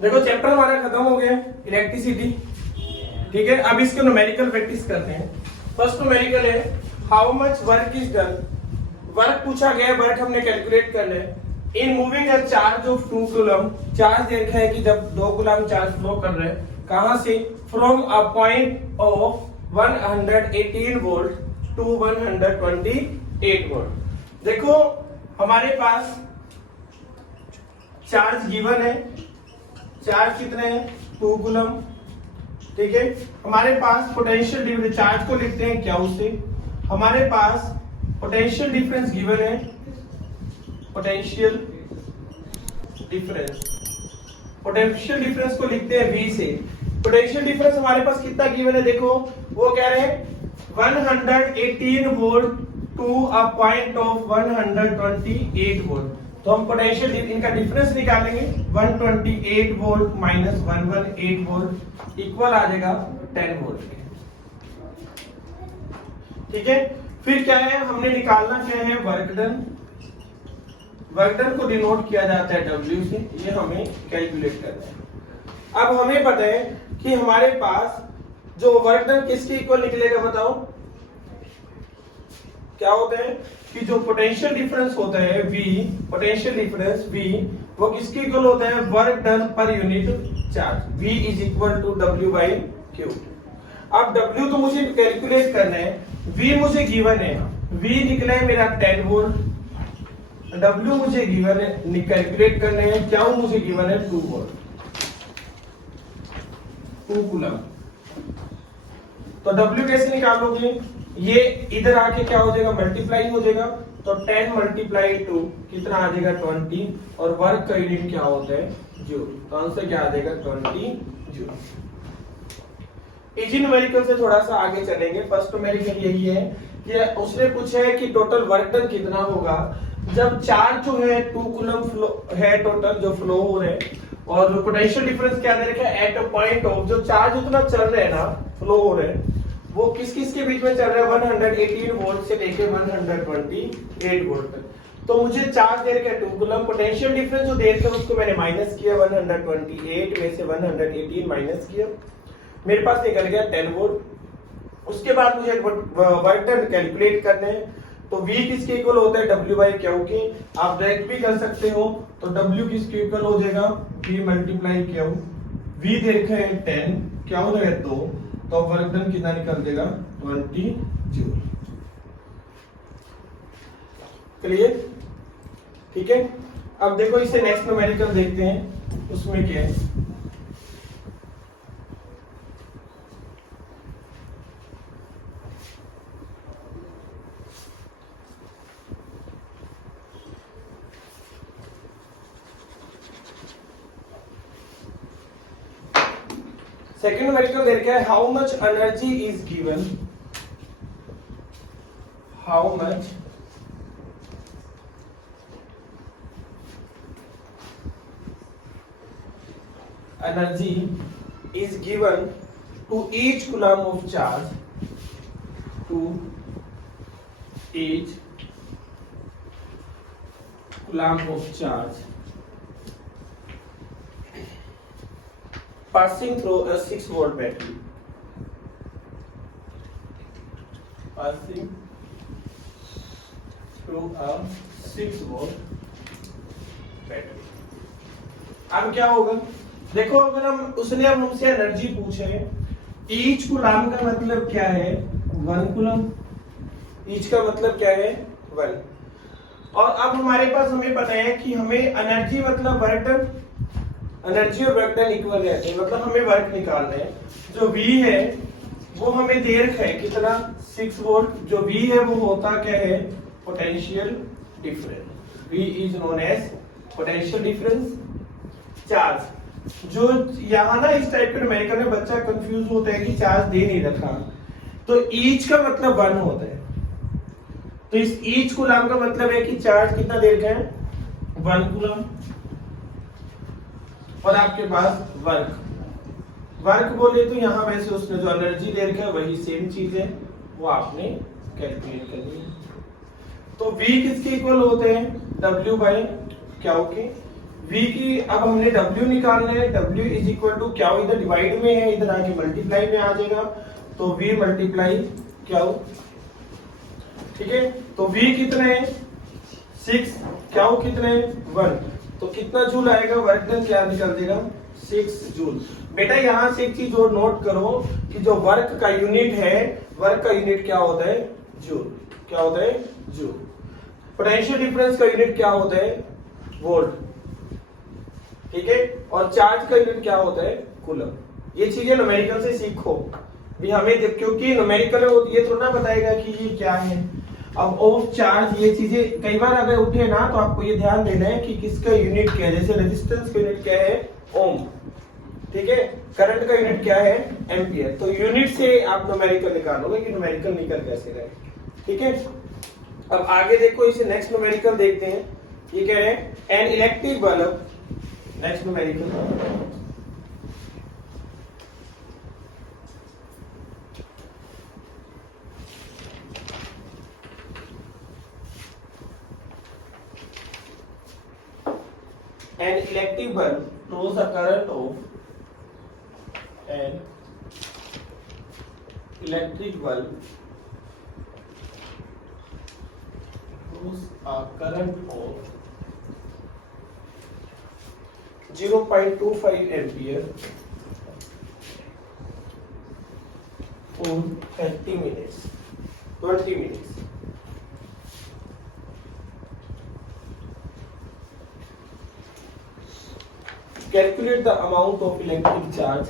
देखो चैप्टर हमारा खत्म हो गया इलेक्ट्रिसिटी, ठीक है। अब इसके न्यूमेरिकल प्रैक्टिस करते हैं। फर्स्ट न्यूमेरिकल है how much work is done. Work पूछा गया, वर्क हमने कैलकुलेट करना है। In moving a charge of 2 coulomb, charge देखा है कि जब 2 कूलम चार्ज फ्लो कर रहे हैं, कहां से, from a point of 118 volt to 128 volt. देखो हमारे पास चार्ज गिवन है, चार्ज कितने हैं 2 कूलम, ठीक है। हमारे पास पोटेंशियल डिफरेंस, चार्ज को लिखते हैं क्या से, हमारे पास पोटेंशियल डिफरेंस गिवन है, पोटेंशियल डिफरेंस, पोटेंशियल डिफरेंस को लिखते हैं V से। पोटेंशियल डिफरेंस हमारे पास कितना गिवन है, देखो वो कह रहे हैं 118 volt to a point of 128 volt. तो हम पोटेंशियल इनका डिफरेंस निकालेंगे, 128 वोल्ट माइनस 118 वोल्ट इक्वल आ जाएगा 10 वोल्ट, ठीक है। फिर क्या है, हमने निकालना क्या है, वर्क डन। वर्क डन को डिनोट किया जाता है W से, ये हमें कैलकुलेट करना है। अब हमें पता है कि हमारे पास जो वर्क डन किसके इक्वल निकलेगा, बताओ क्या होता है कि जो पोटेंशियल डिफरेंस होता है V, पोटेंशियल डिफरेंस V वो किसके इक्वल होता है, वर्क डन पर unit charge. V is equal to W by Q। अब W तो मुझे कैलकुलेट करना है, V मुझे गिवन है, V निकला है मेरा 10 वोल्ट, W मुझे गिवन है, कैलकुलेट करने हैं, क्या मुझे गिवन है 2 वोल्ट, 2 कूलम। तो W कैसे निकालोगे, ये इधर आके क्या हो जाएगा, मल्टीप्लाई हो जाएगा। तो 10 मल्टीप्लाई 2 कितना आ जाएगा 20, और वर्क का यूनिट क्या होता है, जूल। तो आंसर क्या आ जाएगा 20 जूल। इजी न्यूमेरिकल से थोड़ा सा आगे चलेंगे। फर्स्ट न्यूमेरिकल यही है कि उसने पूछा है कि टोटल वर्क डन कितना होगा जब चार्ज जो है 2 कूलम फ्लो है टोटल जो फ्लो हो रहे हैं, और पोटेंशियल डिफरेंस क्या दे रखा है, एट अ पॉइंट ऑफ, जो चार्ज उतना चल रहे हैं ना, फ्लो हो रहे हैं, वो किस किस के बीच में चल रहा है, 118 वोल्ट से लेकर 128 वोल्ट तक। तो मुझे चार्ज दे रखा है 2 कूलम, पोटेंशियल डिफरेंस जो दे रखा है उसको मैंने माइनस किया, 128 में से 118 माइनस किया, मेरे पास निकल गया 10 वोल्ट। उसके बाद मुझे वर्क डन कैलकुलेट करने हैं। तो V किसके इक्वल होता है, W बाई Q की। आप डायरेक्ट भी कर सकते हो, तो W किसके इक्वल हो जाएगा, V मल्टीप्लाई Q। V दे रखा है 10, Q जो है 2, तो वर्क डन कितना निकल देगा 20 जूल। क्लियर, ठीक है। अब देखो इसे नेक्स्ट न्यूमेरिकल देखते हैं, उसमें क्या है। सेकंड न्यूमेरिकल दे रखा है how much energy is given, how much energy is given to each coulomb of charge, to each coulomb of charge passing through a 6 volt battery, passing through a 6 volt battery। अब क्या होगा, देखो अगर हम उसने अब हमसे एनर्जी पूछे, ईच कूलम का मतलब क्या है, 1 कूलम, ईच का मतलब क्या है 1। और अब हमारे पास हमें पता है कि हमें एनर्जी मतलब वर्क डन, एनर्जी और वर्क डन इक्वल रहते हैं, मतलब हमें वर्क निकालना है। जो V है वो हमें दे रखा है कितना, 6 वोल्ट। जो V है वो होता क्या है, potential difference. V is known as potential difference. Charge, जो यहाँ ना इस टाइप के न्यूमेरिकल में बच्चा कंफ्यूज होता है कि चार्ज दे नहीं रखा, तो ईच का मतलब 1 होता है। तो इस ईच कूलम का मतलब है कि चार्ज कितना दे रखा है, 1 कूलम। और आपके पास वर्क, वर्क बोले तो यहाँ वैसे उसने जो एनर्जी दे रखा है वही सेम चीज है, वो आपने कैलकुलेट करनी है। तो V किसके इक्वल होते हैं, W बाई Q के। V की अब हमने W निकालना है, W इज इक्वल टू क्या हो, इधर डिवाइड में है, इधर आके मल्टीप्लाई में आ जाएगा, तो V मल्टीप्लाई क्या हो, ठीक है। तो V कितना है 6, क्या हो कितना है 1, तो कितना जूल आएगा, वर्क डन क्या निकल देगा 6 जूल। बेटा यहां से एक चीज और नोट करो कि जो वर्क का यूनिट है, वर्क का यूनिट क्या होता है जूल, क्या होता है जूल। पोटेंशियल डिफरेंस का यूनिट क्या होता है वोल्ट, ठीक है। और चार्ज का यूनिट क्या होता है कूलम। ये चीजें न्यूमेरिकल से सीखो भी हमें, क्योंकि न्यूमेरिकल ये थोड़ा ना बताएगा कि ये क्या है। अब ऑफ चार्ज ये चीजें कई बार अगर उठे ना तो आपको ये ध्यान देना है कि किसका यूनिट क्या है। जैसे रेजिस्टेंस का यूनिट क्या है ओम, ठीक है। करंट का यूनिट क्या है एम्पियर। तो यूनिट से आप न्यूमेरिकल निकालोगे कि न्यूमेरिकल निकल कैसे रहे, ठीक है। अब आगे देखो, इसे नेक्स्ट न्यूमेरिकल देखते हैं। ये कह रहे हैं an electric bulb, next numerical, an electric bulb flows a current of an electric bulb flows a current of 0.25 ampere for 30 minutes, 20 minutes. Calculate the amount of electric charge.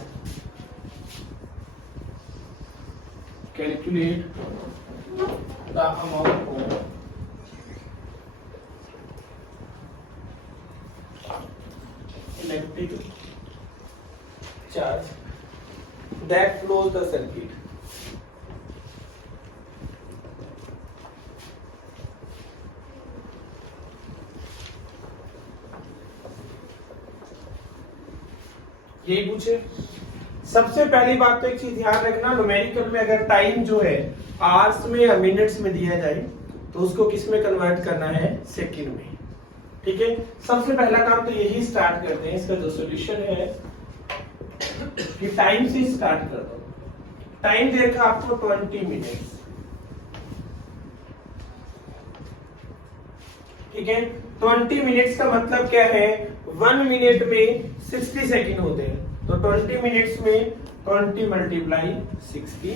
Calculate the amount of electric charge that flows the circuit. यही पूछे। सबसे पहली बात तो एक चीज ध्यान रखना, न्यूमेरिकल में अगर टाइम जो है आवर्स में या मिनट्स में दिया जाए तो उसको किस में कन्वर्ट करना है सेकंड में, ठीक है। सबसे पहला काम तो यही स्टार्ट करते हैं। इसका जो सॉल्यूशन है कि टाइम से स्टार्ट कर दो। टाइम दे रखा आपको 20 मिनट्स, ठीक है। 20 मिनट्स का मतलब क्या है, 1 मिनट में 60 सेकंड होते हैं, तो 20 मिनट्स में 20 मल्टीप्लाई 60,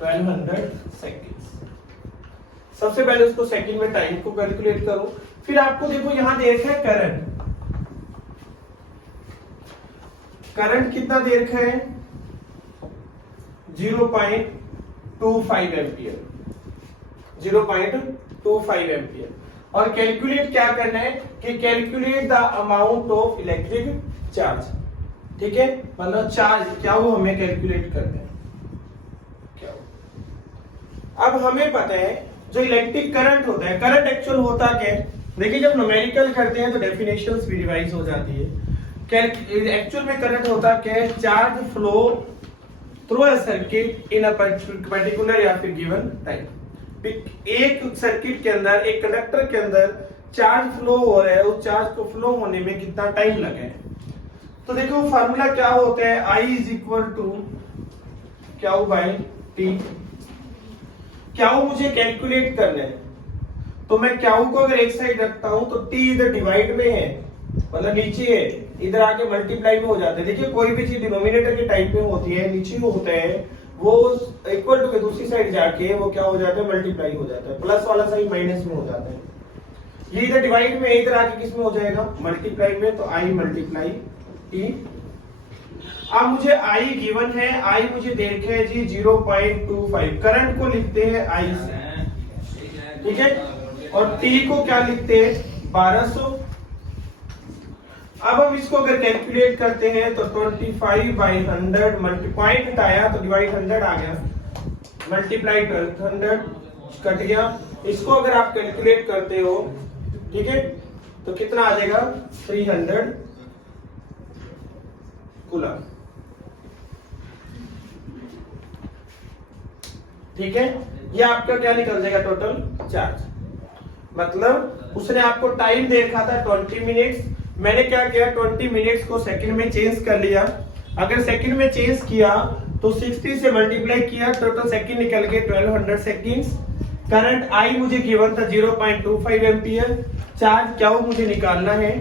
1200 सेकंड्स। सबसे पहले उसको सेकंड में टाइम को कैलकुलेट करो। फिर आपको देखो यहां दे रखा है करंट, करंट कितना दे रखा है 0.25 एम्पियर, 0.25 एम्पियर। और कैलकुलेट क्या करना है कि calculate the amount of electric charge, ठीक है। मतलब चार्ज क्या वो हमें कैलकुलेट करते हैं क्या हो। अब हमें पता है जो इलेक्ट्रिक करंट होता है, करंट एक्चुअल होता क्या है, देखिए जब न्यूमेरिकल करते हैं तो डेफिनेशंस भी रिवाइज हो जाती है। एक्चुअल में करंट होता क्या है, charge flow through a circuit in a particular या फिर गिवन टाइम। एक सर्किट के अंदर, एक कंडक्टर के अंदर चार्ज फ्लो हो रहा है, उस चार्ज को फ्लो होने में कितना टाइम लगा है। तो देखो फार्मूला क्या होता है, I इज इक्वल टू क्या बाई टी। क्या मुझे कैलकुलेट करना है, तो मैं क्या को अगर एक साइड रखता हूं तो टी इधर डिवाइड में है, मतलब नीचे है, इधर आके मल्टीप्लाई में हो जाता है। देखिए कोई भी चीज डिनोमिनेटर के टाइप में होती है, नीचे होता है, वो इक्वल टू के दूसरी साइड जाके वो क्या हो जाता है मल्टीप्लाई हो जाता है, प्लस वाला साइड माइनस में हो जाता है। ये इधर डिवाइड में, इधर आके किस में हो जाएगा मल्टीप्लाई में, तो आई मल्टीप्लाई टी। अब मुझे आई गिवन है, आई मुझे देखे है जी 0.25, करंट को लिखते हैं आई से, ठीक है। और टी को क्या लिखते हैं 1200। अब हम इसको अगर कैलकुलेट करते हैं तो 25/100 मल्टीप्लाई हटाया तो डिवाइड 100 आ गया, मल्टीप्लाई 100 कट गया। इसको अगर आप कैलकुलेट करते हो, ठीक है, तो कितना आ जाएगा 300 कूलम, ठीक है। ये आपका क्या निकल जाएगा टोटल चार्ज। मतलब उसने आपको टाइम दे रखा था 20 मिनट्स, मैंने क्या किया 20 मिनट्स को सेकंड में चेंज कर लिया। अगर सेकंड में चेंज किया तो 60 से मल्टीप्लाई किया, टोटल सेकंड निकल गए 1200 सेकंड्स। करंट आई मुझे गिवन था 0.25 एम्पियर। चार्ज क्यू मुझे निकालना है।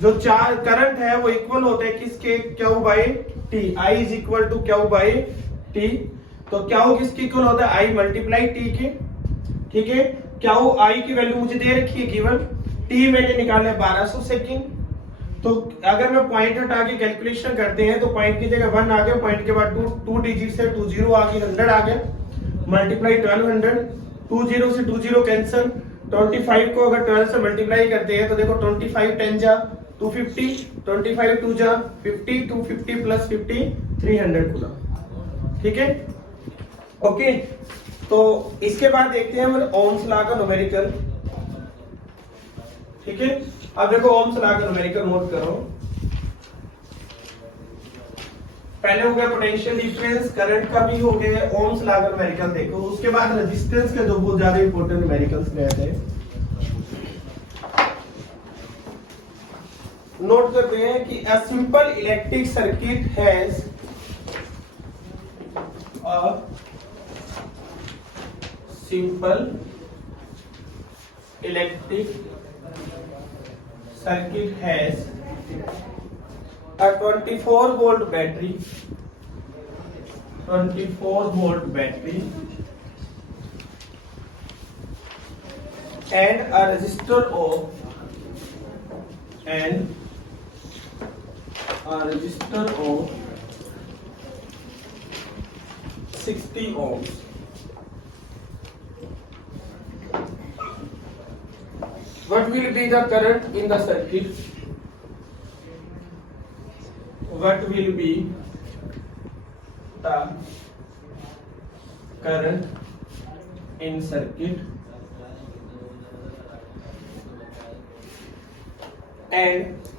जो चार्ज करंट है वो इक्वल होता है किसके, Q by T. I is equal to Q by T. तो क्यू किसके इक्वल होता है, आई मल्टीप्लाई टी के। ठीक है, क्यू आई की वैल्यू मुझे दे रखी है गिवन, टी मैंने निकाला है 1200 सेकंड। तो अगर मैं पॉइंट हटा के कैलकुलेशन करते हैं तो पॉइंट की जगह 1 आ गया, पॉइंट के बाद 2 डिजिट से 20 आ गई, 100 आ गया, मल्टीप्लाई 1200, 20 से 20 कैंसिल। 25 को अगर 12 से मल्टीप्लाई करते हैं तो देखो 25 10 जा 250, 25 2 जा 50, 250 प्लस 50 300 कूलम। ठीक है, ओके। तो इसके बाद देखते हैं हम ओम्स लॉ का न्यूमेरिकल। ठीक है, अब देखो ओम्स लॉ का न्यूमेरिकल नोट करो। पहले हो गया पोटेंशियल डिफरेंस, करंट का भी हो गया, ओम्स लॉ का न्यूमेरिकल देखो। उसके बाद रेजिस्टेंस के जो बहुत ज्यादा इंपॉर्टेंट न्यूमेरिकल्स रहते हैं, नोट करते हैं कि a simple electric circuit has a simple electric circuit has a 24 volt battery, 24 volt battery and a resistor of 60 ohms. What will be the current in the circuit? What will be the current in circuit? And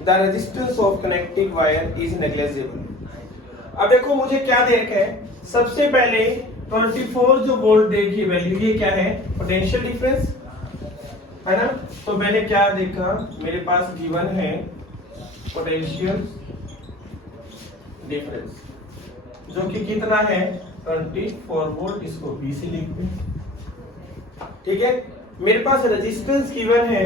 the resistance of connecting wire is negligible. अब देखो मुझे क्या दे रखा है, सबसे पहले 24 जो volt देखिए वैल्यू, ये क्या है, पोटेंशियल डिफरेंस है ना। तो मैंने क्या देखा, मेरे पास गिवन है पोटेंशियल डिफरेंस जो कि कितना है 24 वोल्ट, इसको बी से लिख दें। ठीक है, मेरे पास रेजिस्टेंस गिवन है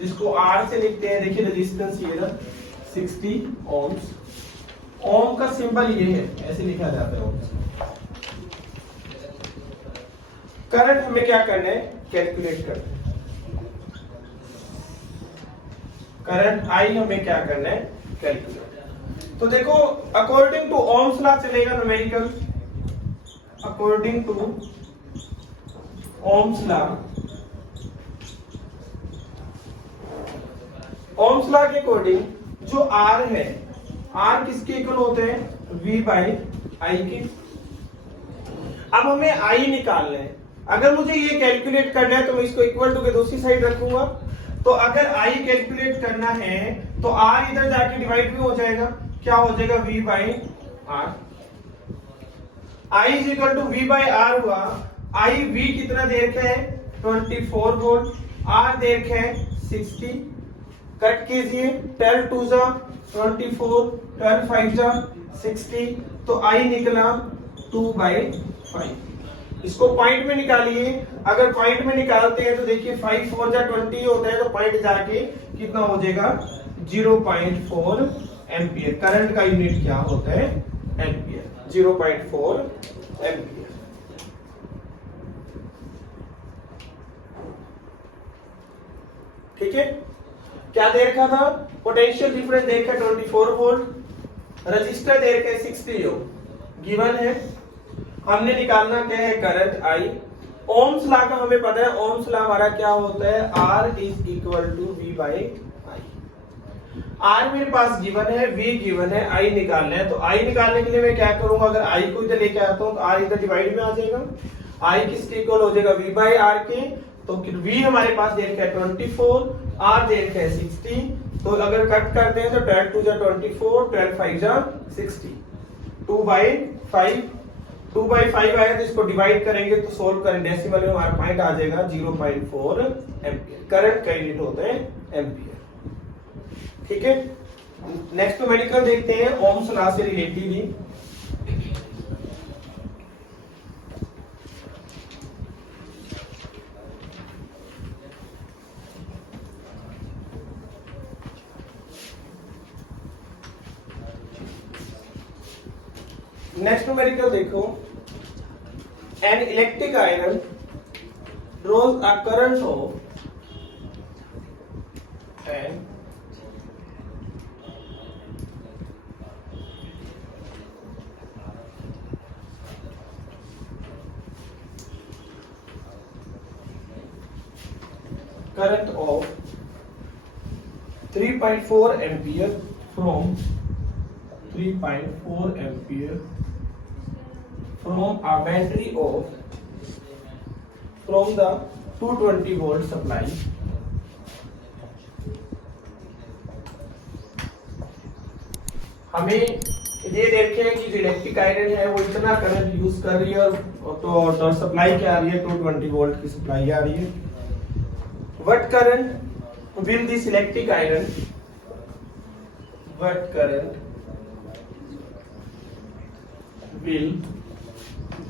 जिसको आर से लिखते हैं। देखिए रेजिस्टेंस ये ना 60 ओम्स, ओम का सिंबल ये है, ऐसे लिखा जाता है ओम। करंट हमें क्या करना है, कैलकुलेट करना है। करंट आई हमें क्या करना है, कैलकुलेट। तो देखो अकॉर्डिंग टू ओम्स लॉ चलेगा numerical, according to Ohm's law, Ohm's law के अकॉर्डिंग जो आर है, आर किसके इक्वल होते हैं, V बाई आई के। अब हमें आई निकालना है। अगर मुझे ये कैलकुलेट करना है तो मैं इसको इक्वल टू के दूसरी साइड रखूंगा। तो अगर आई कैलकुलेट करना है तो आर इधर जाके डिवाइड भी हो जाएगा, क्या हो जाएगा V by R. I is equal to V by R हुआ। आई V कितना दे रखा है 24 वोल्ट, आर दे रखा है 60। कट कीजिए, 12 2 जा 24, 12 5 जा 60, तो आई निकला 2/5। इसको पॉइंट में निकालिए। अगर पॉइंट में निकालते हैं तो देखिए 5 4 जा 20 होता है, तो पॉइंट जाके कितना हो जाएगा 0.4 एम्पियर। करंट का यूनिट क्या होता है, एम्पियर, 0.4 एम्पियर। ठीक है, क्या दे रखा था, पोटेंशियल डिफरेंस दे रखा 24 वोल्ट, रजिस्टर दे रखा है 60 ओम, गिवन है। हमने निकालना क्या है, करंट आई। ओम्स लॉ का हमें पता है, ओम्स लॉ हमारा क्या होता है, R is equal to V by I. R मेरे पास गिवन है, V गिवन है, I निकालना है। तो I निकालने के लिए मैं क्या करूंगा, अगर I को इधर लेके आता हूं तो R इधर डिवाइड में आ जाएगा, I किसके इक्वल हो जाएगा V बाई R के। तो V हमारे पास दे रखा है 24, R दे रखा है 60। तो अगर कट करते हैं तो 12 2 जा 24, 12 5 जा 60, 2/5, 2/5 आया तो इसको डिवाइड करेंगे तो सोल्व करें डेसिमल में हमारा पॉइंट आ जाएगा 0.4 एम्पियर। करंट का यूनिट होता है एम्पियर। ठीक है, नेक्स्ट न्यूमेरिकल देखते हैं ओम्स लॉ से रिलेटेड ही। नेक्स्ट न्यूमेरिकल देखो, an electric iron draws a current of an current of 3.4 ampere from 3.4 ampere from a battery of from the 220 volt supply हमें ये देखें कि जो इलेक्ट्रिक आयरन है वो इतना करंट यूज कर रही है तो सप्लाई क्या आ रही है 220 वोल्ट की सप्लाई आ रही है। What current will this electric iron? What current will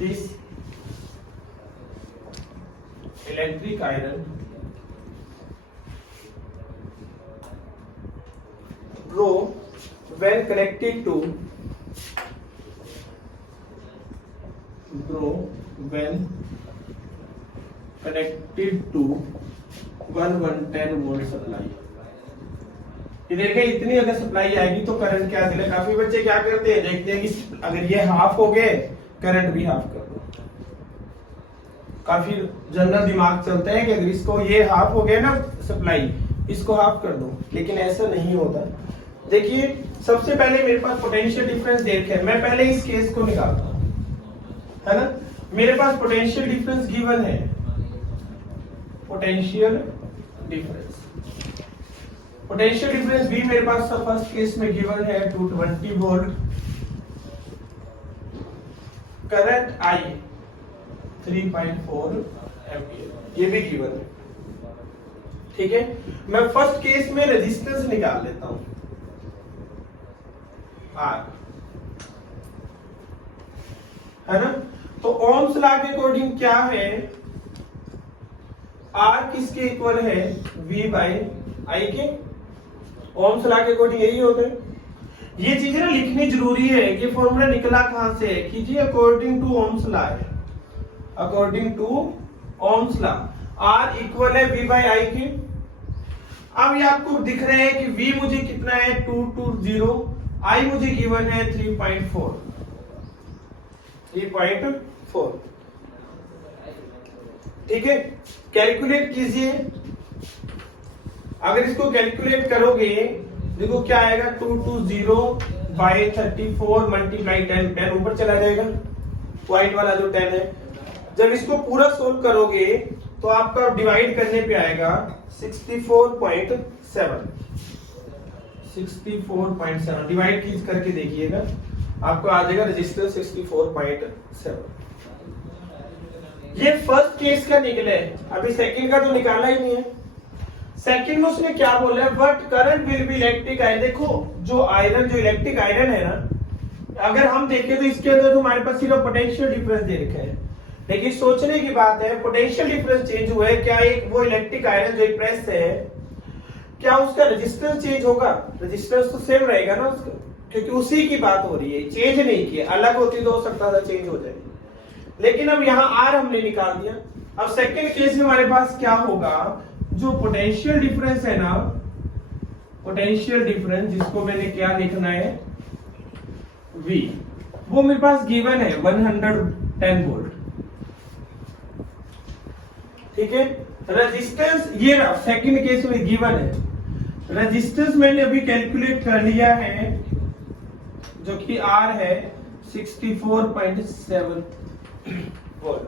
this electric iron draw when connected to one 110 volt supply. ये देखिए इतनी अगर सप्लाई आएगी तो करंट क्या चले। काफी बच्चे क्या करते हैं, देखते हैं कि अगर ये हाफ हो गए करंट भी हाफ कर दो। काफी जनरल दिमाग चलता है कि अगर इसको ये हाफ हो गया ना सप्लाई, इसको हाफ कर दो, लेकिन ऐसा नहीं होता। देखिए सबसे पहले मेरे पास पोटेंशियल डिफरेंस देखे, मैं पहले इस केस को निकालता हूं, है ना। मेरे पास पोटेंशियल डिफरेंस गिवन है, पोटेंशियल डिफरेंस भी मेरे पास फर्स्ट केस में गिवन है 220 वोल्ट, करंट आई 3.4 एम्पियर, ये भी गिवन है। ठीक है, मैं फर्स्ट केस में रेजिस्टेंस निकाल लेता हूं आर, है ना। तो ओम्स लॉ के अकॉर्डिंग क्या है, आर किसके इक्वल है, V बाई आई के। ओम्स लॉ के अकॉर्डिंग यही होता है। ये चीजें ना लिखनी जरूरी है कि फॉर्मूला निकला कहां से है कि जी अकॉर्डिंग टू ओम्स लॉ है, according to Ohm's law R equal है V बाई आई के। अब ये आपको दिख रहे हैं कि V मुझे कितना है 220, आई मुझे गिवन है 3.4। ठीक है, कैलकुलेट कीजिए। अगर इसको कैलकुलेट करोगे देखो क्या आएगा, 220 बाई 34 मल्टीप्लाई 10 ऊपर चला जाएगा, व्हाइट वाला जो 10 है। जब इसको पूरा सोल्व करोगे तो आपका डिवाइड करने पे आएगा 64.7 डिवाइड करके देखिएगा, आपको आ जाएगा रजिस्टर 64.7। ये फर्स्ट केस का निकले, अभी सेकंड का तो निकाला ही नहीं है। सेकंड में उसने क्या बोला है, but current will be electric iron. देखो जो आयरन, जो इलेक्ट्रिक आयरन है ना, अगर हम देखें तो इसके अंदर तो हमारे पास सिर्फ पोटेंशियल डिफरेंस दे रखा है, लेकिन सोचने की बात है पोटेंशियल डिफरेंस चेंज हुआ है क्या, एक वो इलेक्ट्रिक आयरन जो प्रेस है क्या उसका रेजिस्टेंस चेंज होगा? रेजिस्टेंस तो सेम रहेगा ना उसका, क्योंकि उसी की बात हो रही है, चेंज नहीं किया। अलग होती तो हो सकता था चेंज हो जाए, लेकिन अब यहाँ आर हमने निकाल दिया। अब सेकंड केस में हमारे पास क्या होगा, जो पोटेंशियल डिफरेंस है ना, पोटेंशियल डिफरेंस जिसको मैंने क्या लिखना है V, वो मेरे पास गिवन है 110 वोल्ट। ठीक है, रेजिस्टेंस ये रहा, सेकंड केस में गिवन है। रेजिस्टेंस मैंने अभी कैलकुलेट कर लिया है जो कि R है 64.7 वोल्ट।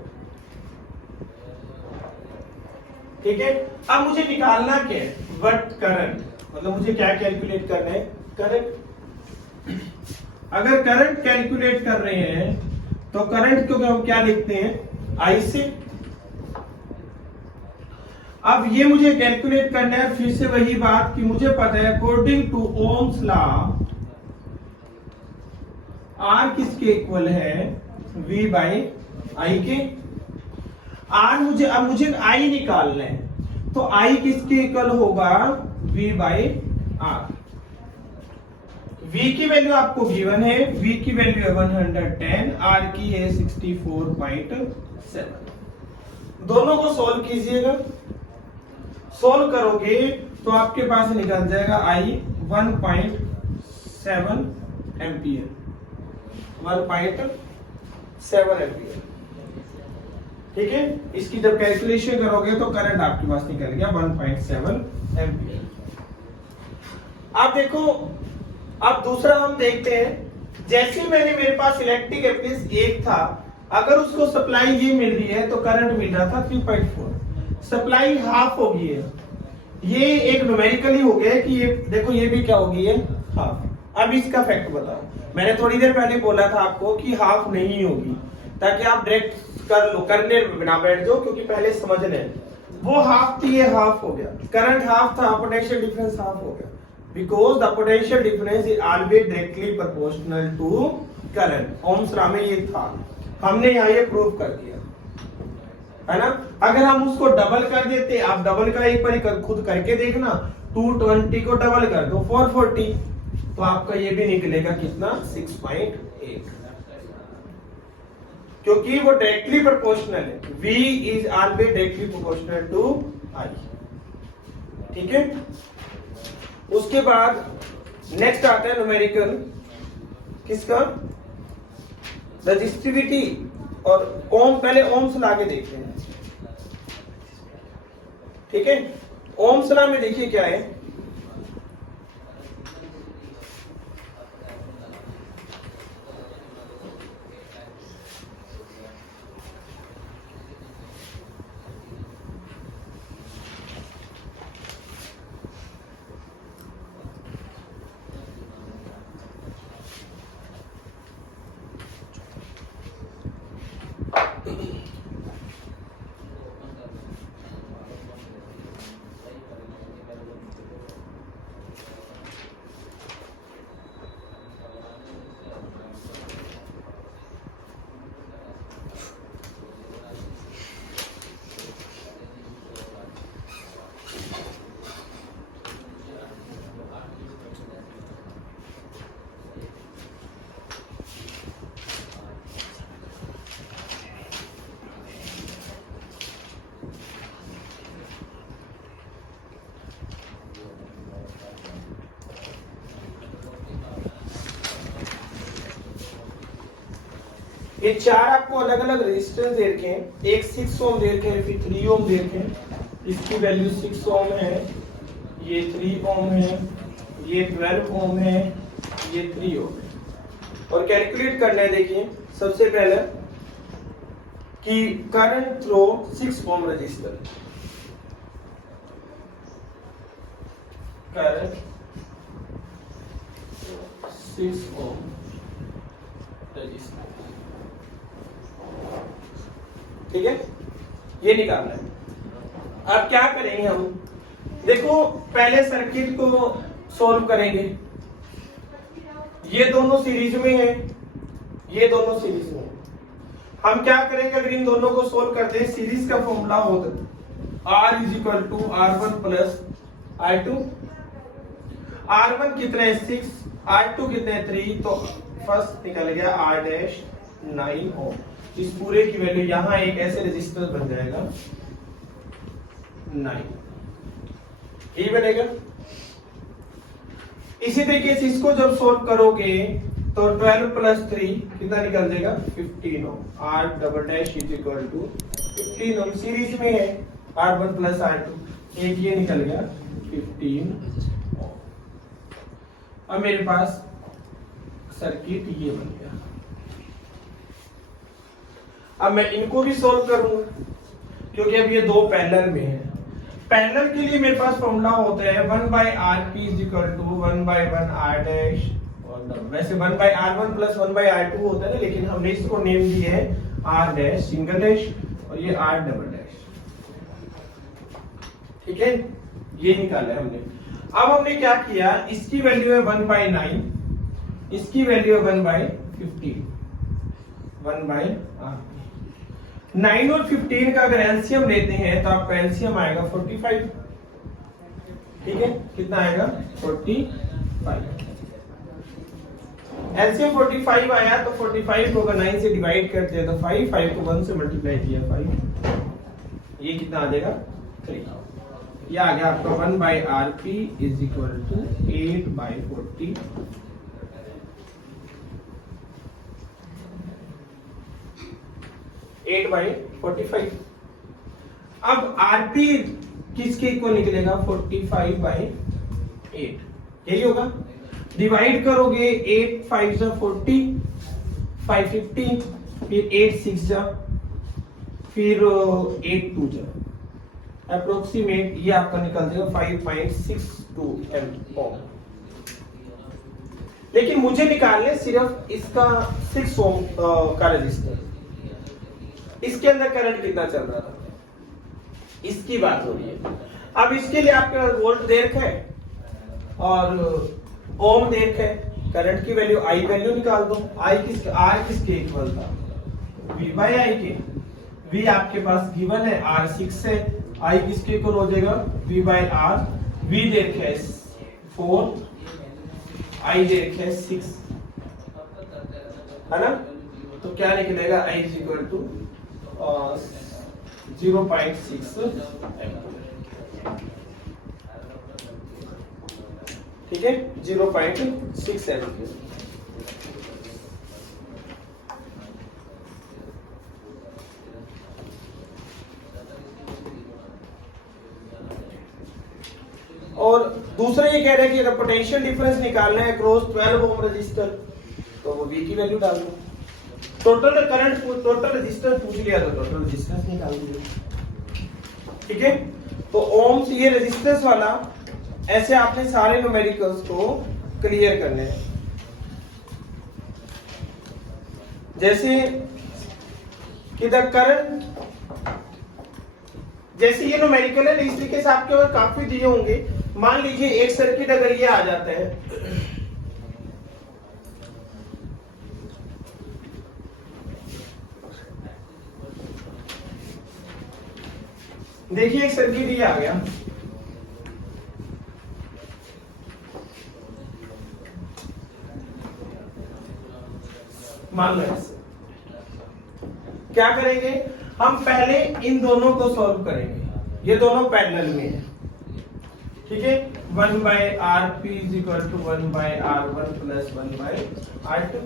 ठीक है, अब मुझे निकालना क्या है, व्हाट करंट, मतलब मुझे क्या कैलकुलेट करना है, करंट। अगर करंट कैलकुलेट कर रहे हैं तो करंट को हम क्या लिखते हैं, आई से। अब ये मुझे कैलकुलेट करना है, फिर से वही बात कि मुझे पता है according to Ohm's law R किसके इक्वल है, V बाई आई के। आर मुझे, अब मुझे आई निकालना है, तो आई किसके इक्वल होगा, V बाई आर। V की वैल्यू आपको गिवन है, V की वैल्यू है 110, R की है 64.7। दोनों को सॉल्व कीजिएगा, सॉल्व करोगे तो आपके पास निकल जाएगा I 1.7 एम्पियर, 1.7 एम्पियर। ठीक है, इसकी जब कैलकुलेशन करोगे तो करंट आपके पास निकल गया 1.7 एम्पियर। आप देखो, अब दूसरा हम देखते हैं। जैसे मैंने, मेरे पास इलेक्ट्रिक अप्लायंस 1 था, अगर उसको सप्लाई ये मिल रही है तो करंट मिल रहा था 3.4, सप्लाई हाफ हो गई है। ये एक न्यूमेरिकली हो गया कि ये देखो, ये भी क्या हो गई है, हाफ। अब इसका फैक्ट बताओ। मैंने थोड़ी देर पहले बोला था आपको कि हाफ नहीं होगी, ताकि आप डायरेक्ट कर लो, करने बिना बैठ जाओ, क्योंकि पहले समझने। वो हाफ थी, ये हाफ हो गया, करंट हाफ था, पोटेंशियल डिफरेंस हाफ हो गया, because the potential difference is always directly proportional to current। Ohm's law में ये था, हमने यहाँ ये प्रूव कर दिया है ना। अगर हम उसको डबल कर देते, आप डबल का एक बार खुद करके देखना, 220 को डबल कर दो 440, तो आपका ये भी निकलेगा कितना, 6.8, क्योंकि वो डायरेक्टली प्रोपोर्शनल है। V is always directly proportional to I। ठीक है, उसके बाद नेक्स्ट आता है न्यूमेरिकल, किसका, रजिस्टिविटी और ओम। पहले ओम्स लॉ के देखते हैं। ठीक है, ओम्स लॉ में देखिए क्या है, ये चार आपको अलग अलग रेजिस्टेंस दे रखे हैं। एक 6 ओम दे रखे हैं, फिर 3 ओम दे रखे हैं, इसकी वैल्यू 6 ओम है, ये 3 ओम है, ये 12 ओम है, ये 3 ओम है। और कैलकुलेट करना है, देखिए सबसे पहले कि current through 6 ohm resistor, current 6 ohm resistor. ठीक है, ये निकालना है। अब क्या करेंगे हम, देखो पहले सर्किट को सॉल्व करेंगे। ये दोनों सीरीज में है, ये दोनों सीरीज में है। हम क्या करेंगे, अगर इन दोनों को सॉल्व करते हैं, सीरीज का फॉर्मूला होता है R is equal to R1 plus R2। R1 कितना है 6, R2 कितना है 3, तो फर्स्ट निकल गया R डैश 9 ओम। इस पूरे की वैल्यू यहां एक ऐसे रेजिस्टेंस बन जाएगा 9, ये बनेगा। इसी तरीके से इसको जब सोल्व करोगे तो 12 प्लस 3 कितना निकल जाएगा 15 ohm. R double dash is equal to 15 ohm, series में है R1 प्लस R2, एक ये निकल गया 15 ओम। अब मेरे पास सर्किट ये बन गया। अब मैं इनको भी सॉल्व करूंगा, क्योंकि अब ये दो पैरेलल में है। पैरेलल के लिए मेरे पास फॉर्मूला होता है 1 by R P is equal to 1 by 1 R dash और वैसे 1/R1 प्लस 1/R2 होता है ना, लेकिन हमने इसको नेम दिया है R डैश सिंगल डैश और ये R डबल डैश। ठीक है, ये निकाला है हमने। अब हमने क्या किया, इसकी वैल्यू है 1/9, इसकी वैल्यू है 1/15, 1/R। 9 और 15 का अगर एलसीएम लेते हैं तो आपका एलसीएम आएगा 45। ठीक है, कितना आएगा 45। एलसीएम 45 आया तो 45 को अगर 9 से डिवाइड करते हैं तो 5 को 1 से मल्टीप्लाई किया 5, ये कितना आ जाएगा 3। ये आ गया आपका 1/RP is equal to 8/40। Eight by 45। अब आरपी किसके इक्वल निकलेगा 45/8, यही होगा। डिवाइड करोगे 8 5 जा 40, 5 50, फिर 8 6 जा, फिर 8 2 जा, अप्रोक्सीमेट ये आपका निकल जाएगा 5.62 ओम। लेकिन मुझे निकालने सिर्फ इसका 6 ओम का रेजिस्टर, इसके अंदर करंट कितना चल रहा था इसकी बात हो रही है। अब इसके लिए आपके पास वोल्ट दे रखा है और ओम दे रखा है। करंट की वैल्यू आई वैल्यू निकाल दो। आई किसके, आर किसके इक्वल था V बाई आई के। V आपके पास गिवन है, R 6 है, आई किसके इक्वल हो जाएगा V बाई R। V दे रखा है 4, आई दे रखा है 6, है ना। तो क्या निकलेगा I इज इक्वल टू 0.6। ठीक है, 0.6 एम्पियर। और दूसरा ये कह रहे हैं कि अगर पोटेंशियल डिफरेंस निकालना है अक्रॉस 12 ओम रजिस्टर तो वो V की वैल्यू डाल दो। टोटल करंट टोटल रेजिस्टेंस पूछ लिया तो टोटल रेजिस्टेंस निकाल दीजिए। ठीक है, तो ओम्स ये रेजिस्टेंस वाला, ऐसे आपने सारे न्यूमेरिकल्स को क्लियर करने हैं। जैसे कि द करंट, जैसे ये न्यूमेरिकल है, इस तरीके से आपके और काफी दिए होंगे। मान लीजिए एक सर्किट अगर ये आ जाता है, देखिए एक सर्किट ये आ गया, मान लो ऐसे। क्या करेंगे हम, पहले इन दोनों को सॉल्व करेंगे। ये दोनों पैरेलल में है। ठीक है, 1/RP is equal to 1/R1 plus 1/R2।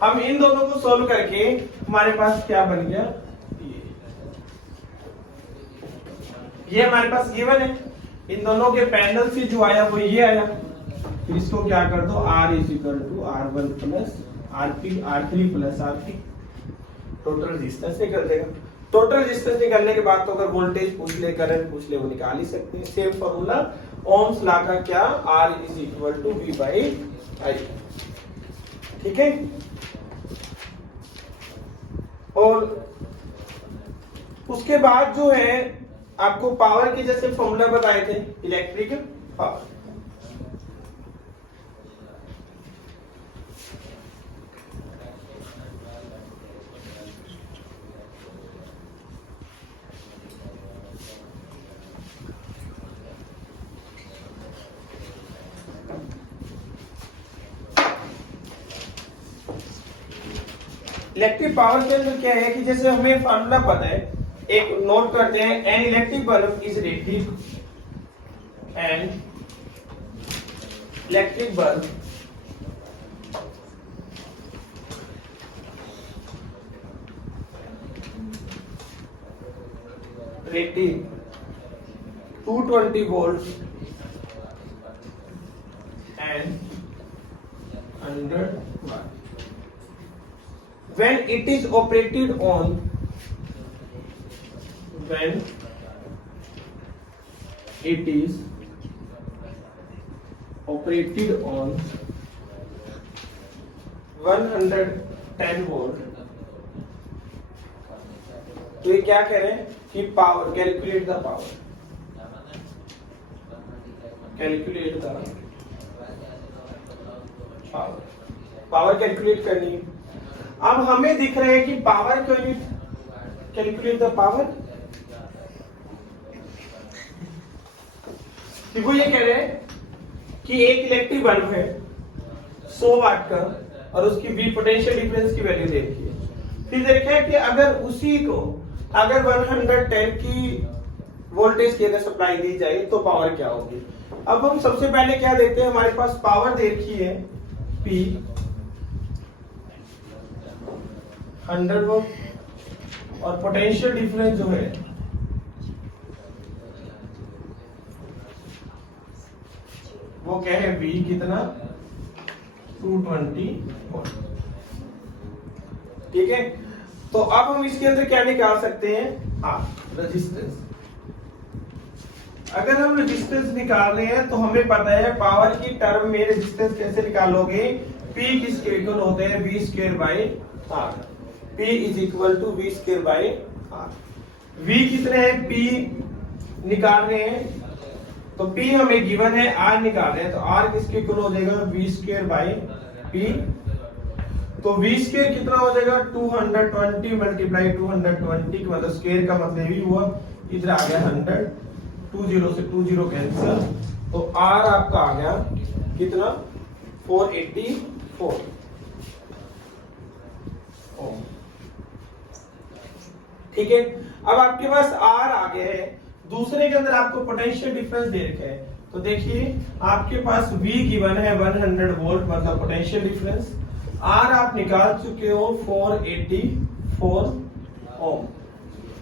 हम इन दोनों को सॉल्व करके हमारे पास क्या बन गया, ये हमारे पास गिवन है। इन दोनों के पैरेलल से जो आया वो ये आया। फिर इसको क्या कर दो, R is equal to R1 plus RP, R3 plus RP। Total resistance निकल देगा। टोटल रेजिस्टेंस निकलने के बाद तो अगर वोल्टेज पूछ ले, करंट पूछ ले, वो निकाल ही सकते हैं। सेम फॉर्मूला ओम्स लॉ का, क्या R is equal to V by I. ठीक है, और उसके बाद जो है आपको पावर के जैसे फॉर्मूला बताए थे, इलेक्ट्रिक पावर। इलेक्ट्रिक पावर के अंदर क्या है कि जैसे हमें फॉर्मूला पता है, एक नोट करते हैं, an electric bulb is rated, an electric bulb rated 220 volts and 100 watt when it is operated on, when it is operated on 110 volt. तो ये क्या कह रहे हैं कि power, calculate the power, calculate the power, power calculate करनी है। अब हमें दिख रहा है कि पावर कैलकुलेट द पावर, वो ये कह रहे हैं कि एक इलेक्ट्रिक बल्ब है 100 वाट का और उसकी वी पोटेंशियल डिफरेंस की वैल्यू देखी है। फिर देखा है कि अगर उसी को अगर 110 की वोल्टेज की अगर सप्लाई दी जाए तो पावर क्या होगी। अब हम सबसे पहले क्या देखते हैं, हमारे पास पावर दे रखी है P 100 वोल्ट और पोटेंशियल डिफरेंस जो है वो क्या है V कितना 220 वोल्ट। ठीक है, तो अब हम इसके अंदर क्या निकाल सकते हैं, रेजिस्टेंस। अगर हम रेजिस्टेंस निकाल रहे हैं तो हमें पता है पावर की टर्म में रेजिस्टेंस कैसे निकालोगे, P किसके इक्वल होते हैं V square by R। P is equal to V square by R। V कितने हैं, P निकाल रहे हैं तो P हमें गिवन है, R निकाल रहे हैं तो R किसके इक्वल हो जाएगा, V स्क्वायर बाय P। तो V स्क्वायर कितना हो जाएगा 220 मल्टीप्लाई 220 मतलब स्क्वायर का मतलब ही हुआ, इधर आ गया 100, 20 से 20 कैंसिल, तो R आपका आ गया कितना 484 ओम। ठीक है, अब आपके पास R आ गया है, दूसरे के अंदर आपको पोटेंशियल डिफरेंस दे रखा है। तो देखिए आपके पास V गिवन है 100 वोल्ट मतलब पोटेंशियल डिफरेंस, R आप निकाल चुके हो 484 ओम,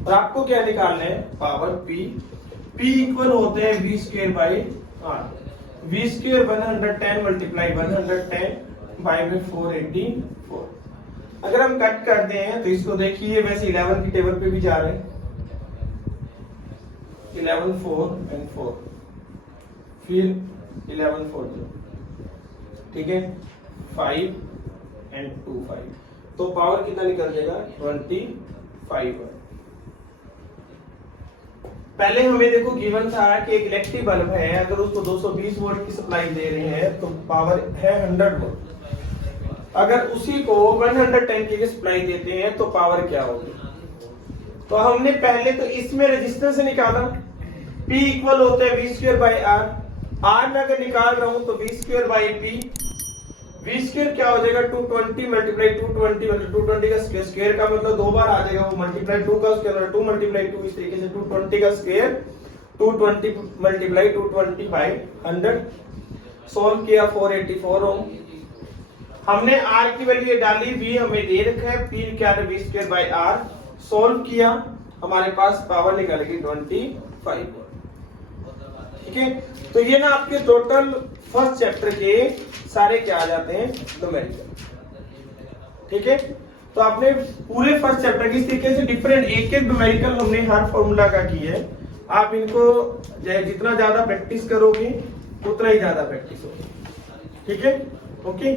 और आपको क्या निकालना है, पावर P इक्वल होते हैं V square by R। V square 110 multiply 110 by 484। अगर हम कट करते हैं तो इसको देखिए, वैसे 11 की टेबल पे भी जा रहे हैं, 11 4 एंड 4 फिर 11 4 ठीक है 5 एंड 2 5, तो पावर कितना निकल जाएगा 25। पहले हमें देखो गिवन था कि एक इलेक्ट्रिक बल्ब है, अगर उसको 220 वोल्ट की सप्लाई दे रहे हैं तो पावर है 100 वोल्ट। अगर उसी को 110 की सप्लाई देते हैं तो पावर क्या होगी। तो हमने पहले तो इसमें रेजिस्टेंस से निकाला, P इक्वल होता है V square by R। R में अगर निकाल रहा हूं तो V square bye P, V square क्या हो जाएगा 220 मल्टीप्लाई 220 मतलब 220 का स्क्वायर का मतलब दो बार आ जाएगा, वो मल्टीप्लाई 2 का स्क्वायर 2 मल्टीप्लाई 2, इस तरीके से 220 का स्क्वायर 220 मल्टीप्लाई 220 बाय 100। सॉल्व किया 484 ओम। हमने R की वैल्यू डाली, V हमें दे रखा है, P क्या है V square by R। Solve किया, हमारे पास पावर निकलेगी 25। ठीक है, तो ये ना आपके टोटल फर्स्ट चैप्टर के सारे क्या आ जाते हैं, न्यूमेरिकल। ठीक है, तो आपने पूरे फर्स्ट चैप्टर की इस तरीके से डिफरेंट एक एक न्यूमेरिकल हमने हर फॉर्मूला का की है। आप इनको जितना ज्यादा प्रैक्टिस करोगे उतना ही ज्यादा प्रैक्टिस होगी। ठीक है, ओके।